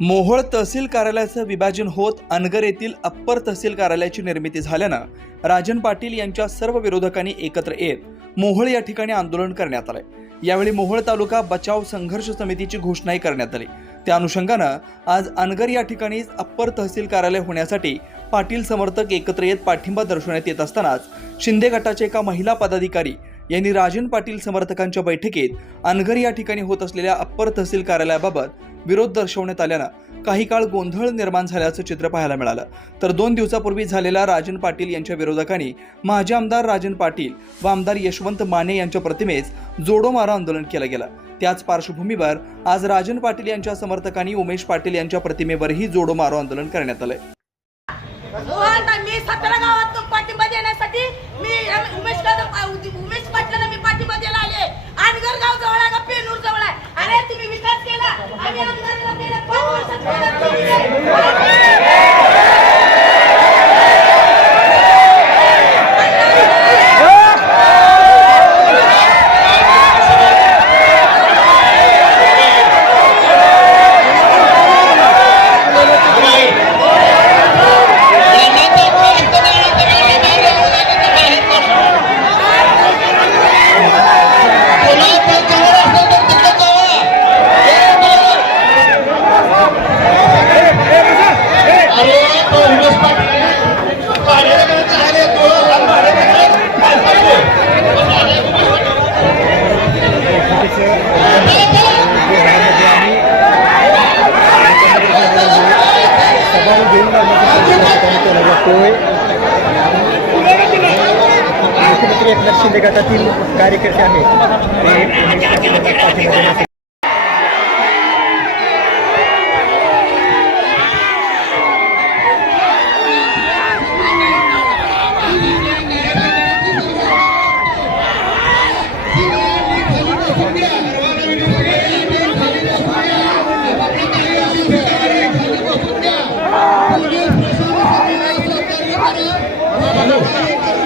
मोहोळ तहसील कार्यालयाचं विभाजन होत अनगर येथील अप्पर तहसील कार्यालयाची निर्मिती झाल्यानं राजन पाटील यांच्या सर्व विरोधकांनी एकत्र येत मोहोळ या ठिकाणी आंदोलन करण्यात आलं यावेळी मोहोळ तालुका बचाव संघर्ष समितीची घोषणाही करण्यात आली. त्या अनुषंगानं आज अनगर या ठिकाणी अप्पर तहसील कार्यालय होण्यासाठी पाटील समर्थक एकत्र येत पाठिंबा दर्शवण्यात येत असतानाच शिंदे गटाच्या एका महिला पदाधिकारी यांनी राजन पाटील समर्थकांच्या बैठकीत अनघर या ठिकाणी होत असलेल्या अप्पर तहसील कार्यालयाबाबत विरोध दर्शवण्यात आल्यानं काही काळ गोंधळ निर्माण झाल्याचं चित्र पाहायला मिळालं. तर दोन दिवसापूर्वी झालेल्या राजन पाटील यांच्या विरोधकांनी माजी आमदार राजन पाटील व आमदार यशवंत माने यांच्या प्रतिमेस जोडो मारा आंदोलन केलं गेलं. त्याच पार्श्वभूमीवर आज राजन पाटील यांच्या समर्थकांनी उमेश पाटील यांच्या प्रतिमेवरही जोडो मारो आंदोलन करण्यात आलंय. मुख्यमंत्री एकनाथ शिंदे गटातील कार्यकर्ते आहेत. ते Valeu!